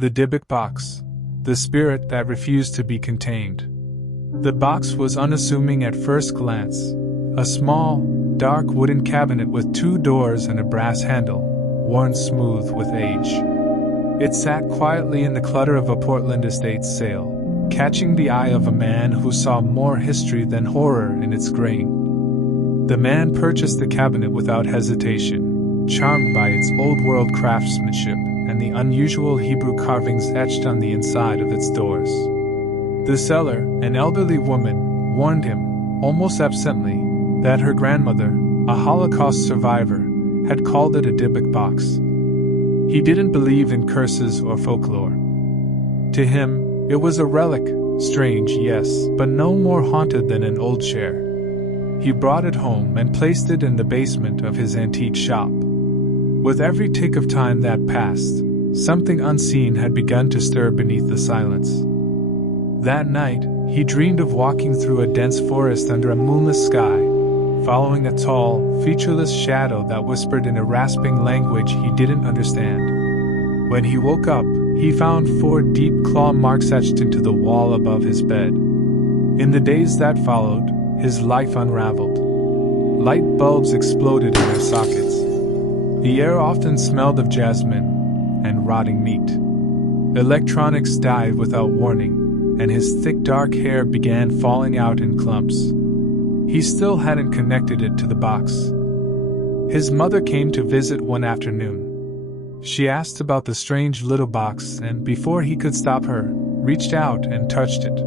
The Dybuk Box, the spirit that refused to be contained. The box was unassuming at first glance, a small, dark wooden cabinet with 2 doors and a brass handle, worn smooth with age. It sat quietly in the clutter of a Portland estate sale, catching the eye of a man who saw more history than horror in its grain. The man purchased the cabinet without hesitation, charmed by its old-world craftsmanship and the unusual Hebrew carvings etched on the inside of its doors. The seller, an elderly woman, warned him, almost absently, that her grandmother, a Holocaust survivor, had called it a Dybuk box. He didn't believe in curses or folklore. To him, it was a relic, strange, yes, but no more haunted than an old chair. He brought it home and placed it in the basement of his antique shop. With every tick of time that passed, something unseen had begun to stir beneath the silence. That night, he dreamed of walking through a dense forest under a moonless sky, following a tall, featureless shadow that whispered in a rasping language he didn't understand. When he woke up, he found 4 deep claw marks etched into the wall above his bed. In the days that followed, his life unraveled. Light bulbs exploded in their sockets. The air often smelled of jasmine and rotting meat. Electronics died without warning, and his thick dark hair began falling out in clumps. He still hadn't connected it to the box. His mother came to visit one afternoon. She asked about the strange little box and, before he could stop her, reached out and touched it.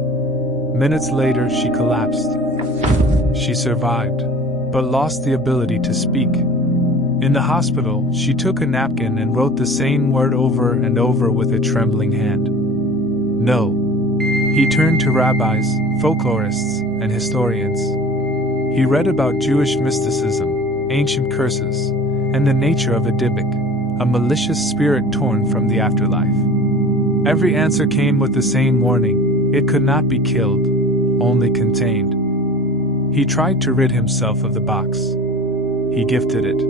Minutes later, she collapsed. She survived, but lost the ability to speak. In the hospital, she took a napkin and wrote the same word over and over with a trembling hand. No. He turned to rabbis, folklorists, and historians. He read about Jewish mysticism, ancient curses, and the nature of a Dybuk, a malicious spirit torn from the afterlife. Every answer came with the same warning: it could not be killed, only contained. He tried to rid himself of the box. He gifted it,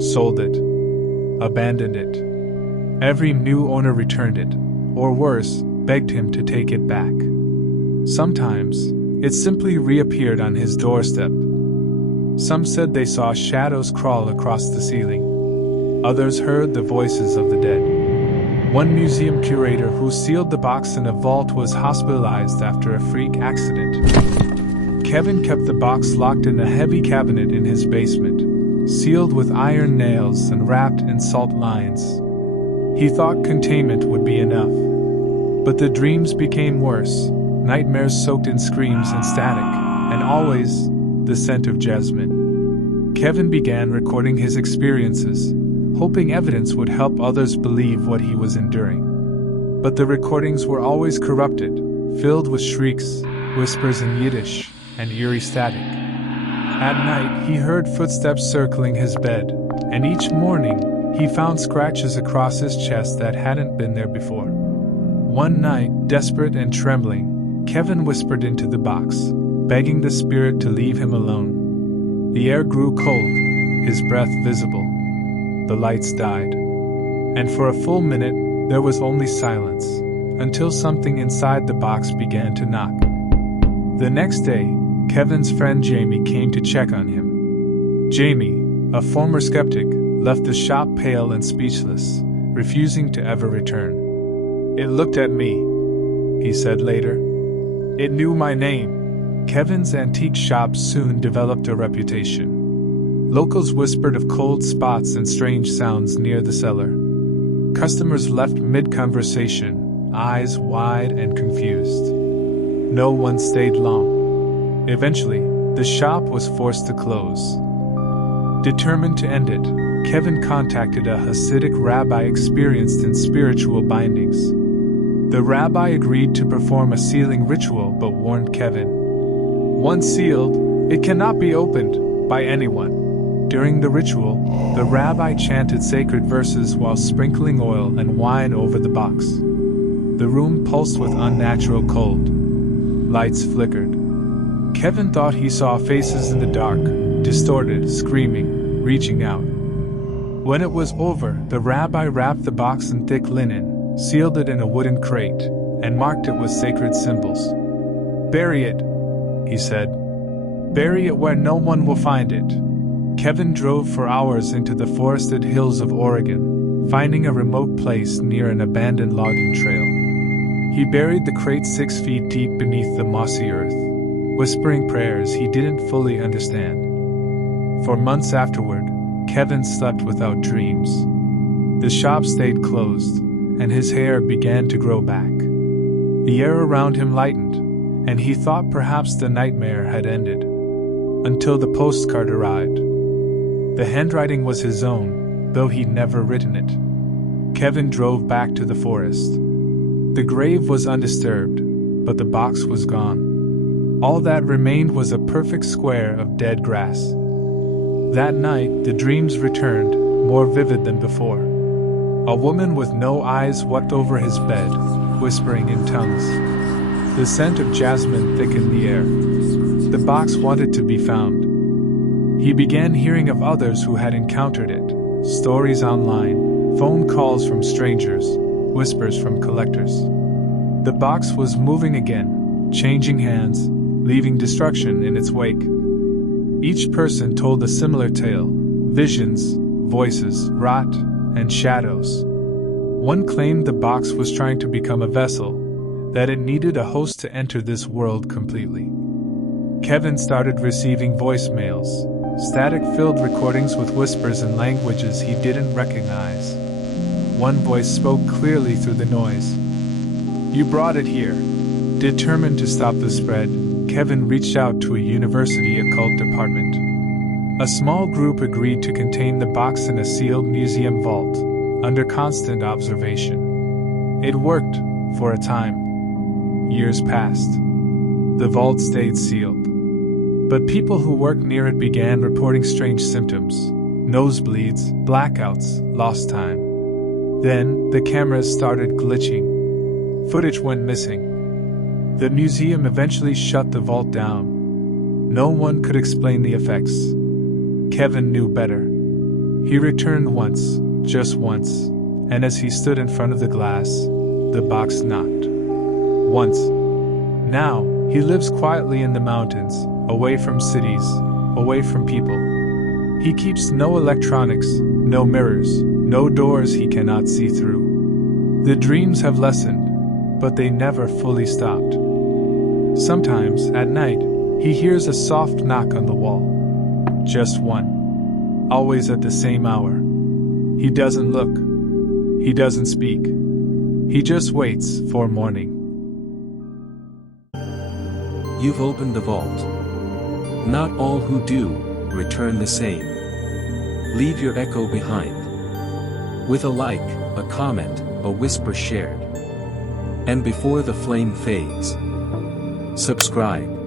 sold it, abandoned it. Every new owner returned it, or worse, begged him to take it back. Sometimes, it simply reappeared on his doorstep. Some said they saw shadows crawl across the ceiling. Others heard the voices of the dead. One museum curator who sealed the box in a vault was hospitalized after a freak accident. Kevin kept the box locked in a heavy cabinet in his basement, sealed with iron nails and wrapped in salt lines. He thought containment would be enough. But the dreams became worse, nightmares soaked in screams and static, and always the scent of jasmine. Kevin began recording his experiences, hoping evidence would help others believe what he was enduring. But the recordings were always corrupted, filled with shrieks, whispers in Yiddish, and eerie static. At night, he heard footsteps circling his bed, and each morning, he found scratches across his chest that hadn't been there before. One night, desperate and trembling, Kevin whispered into the box, begging the spirit to leave him alone. The air grew cold, his breath visible. The lights died. And for a full minute, there was only silence, until something inside the box began to knock. The next day, Kevin's friend Jamie came to check on him. Jamie, a former skeptic, left the shop pale and speechless, refusing to ever return. "It looked at me," he said later. "It knew my name." Kevin's antique shop soon developed a reputation. Locals whispered of cold spots and strange sounds near the cellar. Customers left mid-conversation, eyes wide and confused. No one stayed long. Eventually, the shop was forced to close. Determined to end it, Kevin contacted a Hasidic rabbi experienced in spiritual bindings. The rabbi agreed to perform a sealing ritual but warned Kevin. Once sealed, it cannot be opened by anyone. During the ritual, the rabbi chanted sacred verses while sprinkling oil and wine over the box. The room pulsed with unnatural cold. Lights flickered. Kevin thought he saw faces in the dark, distorted, screaming, reaching out. When it was over, the rabbi wrapped the box in thick linen, sealed it in a wooden crate, and marked it with sacred symbols. "Bury it," he said. "Bury it where no one will find it." Kevin drove for hours into the forested hills of Oregon, finding a remote place near an abandoned logging trail. He buried the crate 6 feet deep beneath the mossy earth, whispering prayers he didn't fully understand. For months afterward, Kevin slept without dreams. The shop stayed closed, and his hair began to grow back. The air around him lightened, and he thought perhaps the nightmare had ended. Until the postcard arrived. The handwriting was his own, though he'd never written it. Kevin drove back to the forest. The grave was undisturbed, but the box was gone. All that remained was a perfect square of dead grass. That night, the dreams returned, more vivid than before. A woman with no eyes walked over his bed, whispering in tongues. The scent of jasmine thickened the air. The box wanted to be found. He began hearing of others who had encountered it, stories online, phone calls from strangers, whispers from collectors. The box was moving again, changing hands, leaving destruction in its wake. Each person told a similar tale: visions, voices, rot, and shadows. One claimed the box was trying to become a vessel, that it needed a host to enter this world completely. Kevin started receiving voicemails, static-filled recordings with whispers in languages he didn't recognize. One voice spoke clearly through the noise. "You brought it here." Determined to stop the spread, Kevin reached out to a university occult department. A small group agreed to contain the box in a sealed museum vault, under constant observation. It worked, for a time. Years passed. The vault stayed sealed. But people who worked near it began reporting strange symptoms: nosebleeds, blackouts, lost time. Then, the cameras started glitching. Footage went missing. The museum eventually shut the vault down. No one could explain the effects. Kevin knew better. He returned once, just once, and as he stood in front of the glass, the box knocked. Once. Now, he lives quietly in the mountains, away from cities, away from people. He keeps no electronics, no mirrors, no doors he cannot see through. The dreams have lessened, but they never fully stopped. Sometimes, at night, he hears a soft knock on the wall. Just one. Always at the same hour. He doesn't look. He doesn't speak. He just waits for morning. You've opened the vault. Not all who do return the same. Leave your echo behind. With a like, a comment, a whisper shared. And before the flame fades, subscribe.